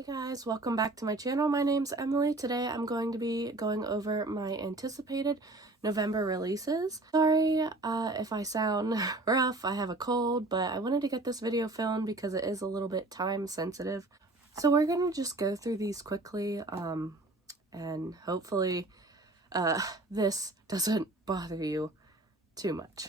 Hey guys, welcome back to my channel. My name's Emily. Today I'm going to be going over my anticipated November releases. Sorry if I sound rough, I have a cold, but I wanted to get this video filmed because it is a little bit time sensitive. So we're gonna just go through these quickly and hopefully this doesn't bother you too much.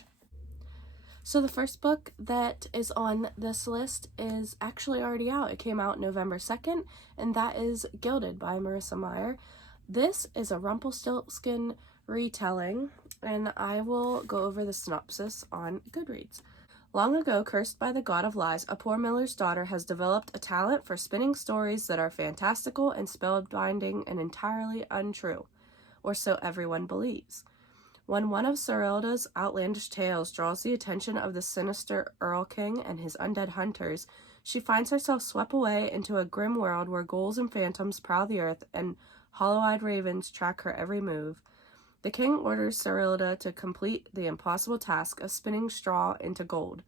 So the first book that is on this list is actually already out. It came out November 2nd, and that is Gilded by Marissa Meyer. This is a Rumpelstiltskin retelling, and I will go over the synopsis on Goodreads. Long ago, cursed by the god of lies, a poor miller's daughter has developed a talent for spinning stories that are fantastical and spellbinding and entirely untrue, or so everyone believes. When one of Serilda's outlandish tales draws the attention of the sinister Earl King and his undead hunters, she finds herself swept away into a grim world where ghouls and phantoms prowl the earth and hollow-eyed ravens track her every move. The king orders Serilda to complete the impossible task of spinning straw into gold,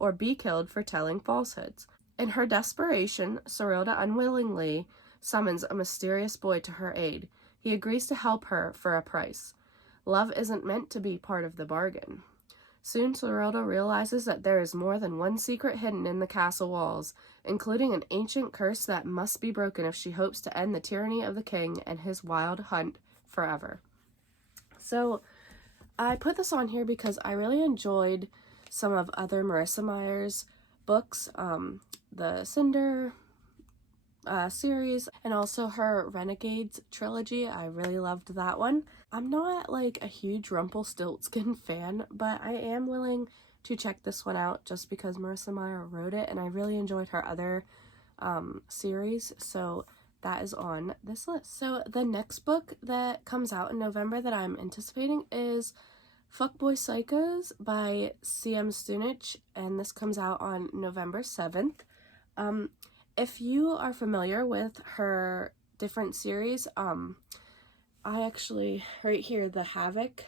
or be killed for telling falsehoods. In her desperation, Serilda unwillingly summons a mysterious boy to her aid. He agrees to help her for a price. Love isn't meant to be part of the bargain. Soon Serilda realizes that there is more than one secret hidden in the castle walls, including an ancient curse that must be broken if she hopes to end the tyranny of the king and his wild hunt forever. So I put this on here because I really enjoyed some of other Marissa Meyer's books, the Cinder series, and also her Renegades trilogy. I really loved that one. I'm not like a huge Rumpelstiltskin fan, but I am willing to check this one out just because Marissa Meyer wrote it, and I really enjoyed her other series, so that is on this list. So the next book that comes out in November that I'm anticipating is Fuckboy Psychos by C.M. Stunich, and this comes out on November 7th. If you are familiar with her different series, I actually, right here, the Havoc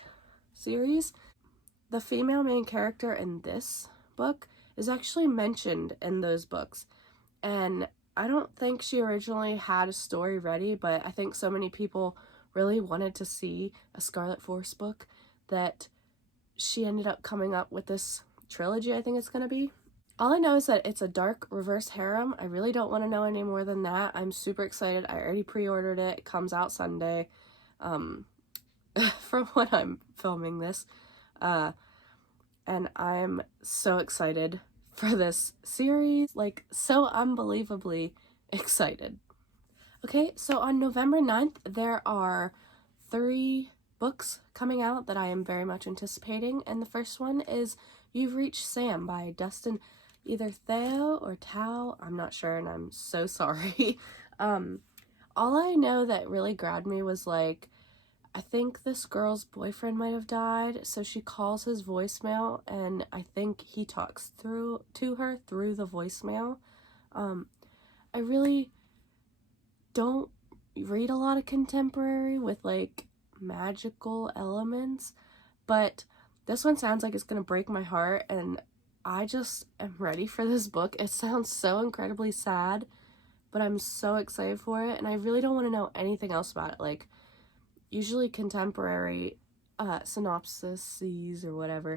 series, the female main character in this book is actually mentioned in those books. And I don't think she originally had a story ready, but I think so many people really wanted to see a Scarlet Force book that she ended up coming up with this trilogy, I think it's going to be. All I know is that it's a dark reverse harem. I really don't want to know any more than that. I'm super excited. I already pre-ordered it. It comes out Sunday from when I'm filming this. And I'm so excited for this series. Like, so unbelievably excited. Okay, so on November 9th, there are 3 books coming out that I am very much anticipating. And the first one is You've Reached Sam by Dustin either Theo or Tao, I'm not sure, and I'm so sorry. All I know that really grabbed me was, like, I think this girl's boyfriend might have died, so she calls his voicemail, and I think he talks to her through the voicemail. I really don't read a lot of contemporary with, like, magical elements, but this one sounds like it's gonna break my heart, and I just am ready for this book. It sounds so incredibly sad, but I'm so excited for it, and I really don't want to know anything else about it. Like, usually contemporary synopses or whatever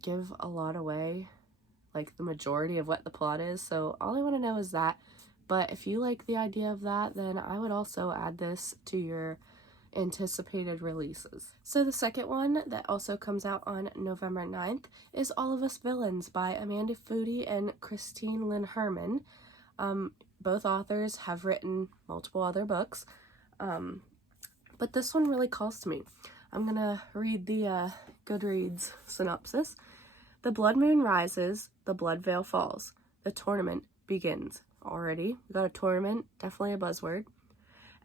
give a lot away, like the majority of what the plot is, so all I want to know is that. But if you like the idea of that, then I would also add this to your anticipated releases. So the second one that also comes out on November 9th is All of Us Villains by Amanda Foodie and Lynn Herman. Both authors have written multiple other books, but this one really calls to me. I'm gonna read the Goodreads synopsis. The blood moon rises, the blood veil falls. The tournament begins. Already, we got a tournament, definitely a buzzword.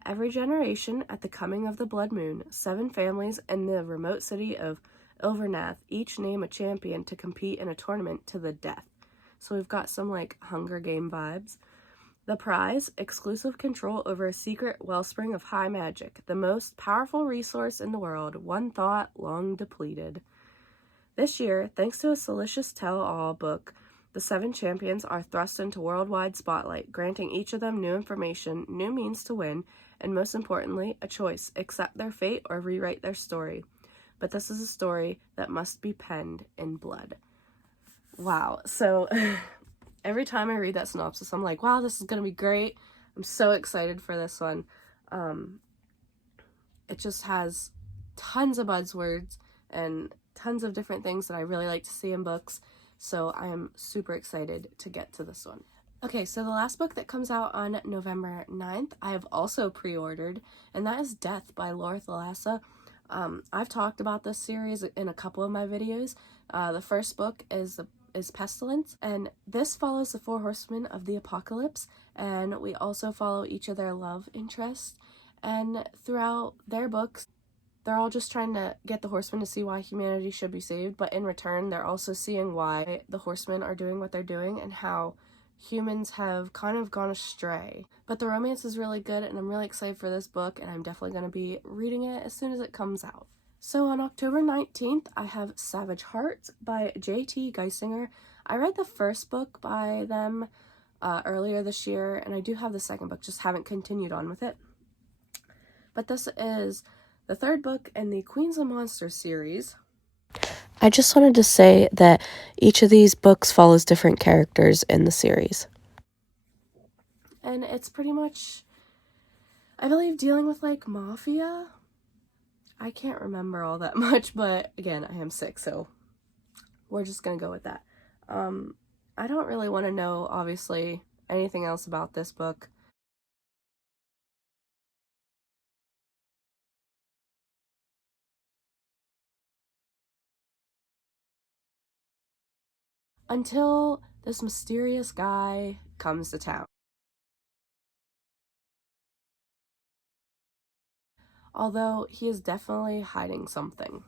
Every generation, at the coming of the blood moon, 7 families in the remote city of Ilvernath each name a champion to compete in a tournament to the death. So we've got some, like, Hunger Game vibes. The prize, exclusive control over a secret wellspring of high magic, the most powerful resource in the world, one thought long depleted. This year, thanks to a salacious tell-all book The 7 champions are thrust into worldwide spotlight, granting each of them new information, new means to win, and most importantly, a choice: accept their fate or rewrite their story. But this is a story that must be penned in blood. Wow. So every time I read that synopsis, I'm like, wow, this is going to be great. I'm so excited for this one. It just has tons of buzzwords and tons of different things that I really like to see in books. So I am super excited to get to this one. Okay, so the last book that comes out on November 9th, I have also pre-ordered, and that is Death by Laura Thalassa. I've talked about this series in a couple of my videos. The first book is Pestilence, and this follows the 4 horsemen of the apocalypse, and we also follow each of their love interests. And throughout their books, they're all just trying to get the horsemen to see why humanity should be saved, but in return, they're also seeing why the horsemen are doing what they're doing and how humans have kind of gone astray. But the romance is really good, and I'm really excited for this book, and I'm definitely going to be reading it as soon as it comes out. So on October 19th, I have Savage Heart by J.T. Geisinger. I read the first book by them earlier this year, and I do have the second book, just haven't continued on with it. But this is the 3rd book in the Queens of Monsters series. I just wanted to say that each of these books follows different characters in the series. And it's pretty much, I believe, dealing with, like, mafia. I can't remember all that much, but again, I am sick, so we're just gonna go with that. I don't really want to know, obviously, anything else about this book. Until this mysterious guy comes to town. Although he is definitely hiding something.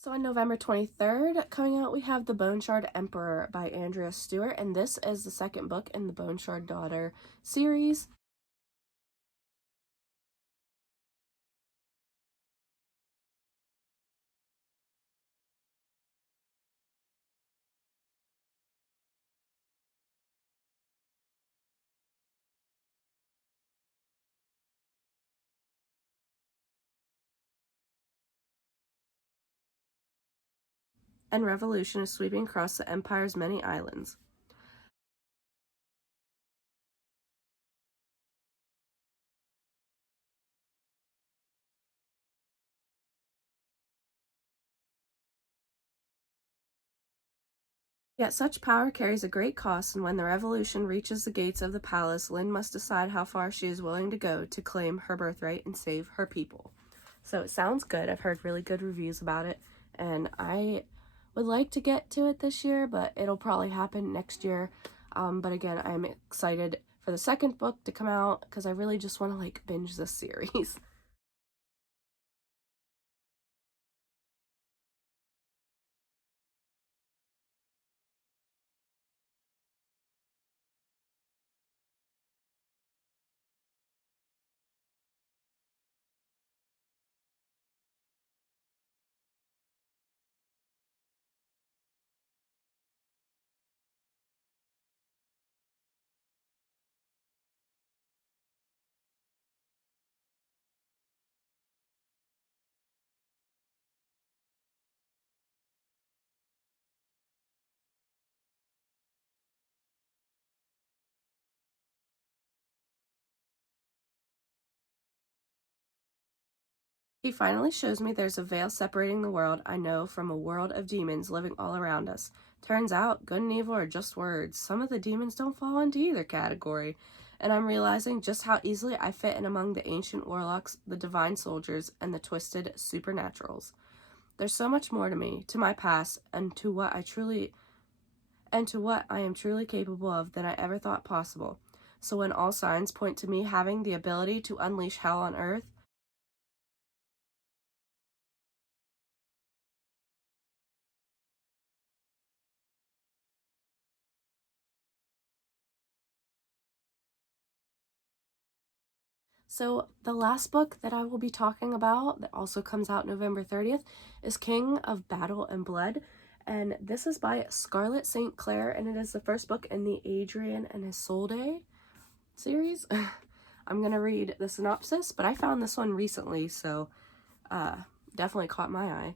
So on November 23rd, coming out, we have The Boneshard Emperor by Andrea Stewart, and this is the 2nd book in the Boneshard Daughter series. And revolution is sweeping across the Empire's many islands. Yet such power carries a great cost, and when the revolution reaches the gates of the palace, Lynn must decide how far she is willing to go to claim her birthright and save her people. So it sounds good. I've heard really good reviews about it, and I would like to get to it this year, but it'll probably happen next year. But again, I'm excited for the 2nd book to come out because I really just want to, like, binge this series. He finally shows me there's a veil separating the world I know from a world of demons living all around us. Turns out, good and evil are just words. Some of the demons don't fall into either category. And I'm realizing just how easily I fit in among the ancient warlocks, the divine soldiers, and the twisted supernaturals. There's so much more to me, to my past, and to what I am truly capable of than I ever thought possible. So when all signs point to me having the ability to unleash hell on earth, So the last book that I will be talking about that also comes out November 30th is King of Battle and Blood. And this is by Scarlett St. Clair, and it is the first book in the Adrian and Isolde series. I'm going to read the synopsis, but I found this one recently, so definitely caught my eye.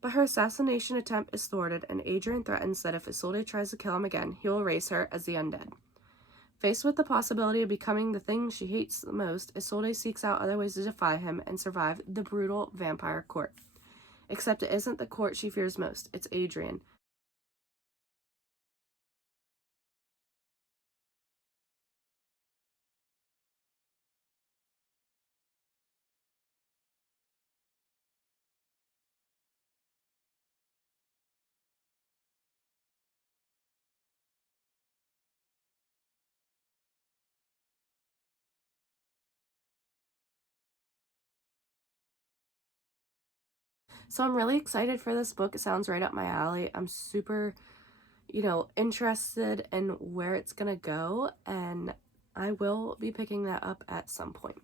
But her assassination attempt is thwarted, and Adrian threatens that if Isolde tries to kill him again, he will erase her as the undead. Faced with the possibility of becoming the thing she hates the most, Isolde seeks out other ways to defy him and survive the brutal vampire court. Except it isn't the court she fears most, it's Adrian. So I'm really excited for this book. It sounds right up my alley. I'm super, interested in where it's gonna go, and I will be picking that up at some point.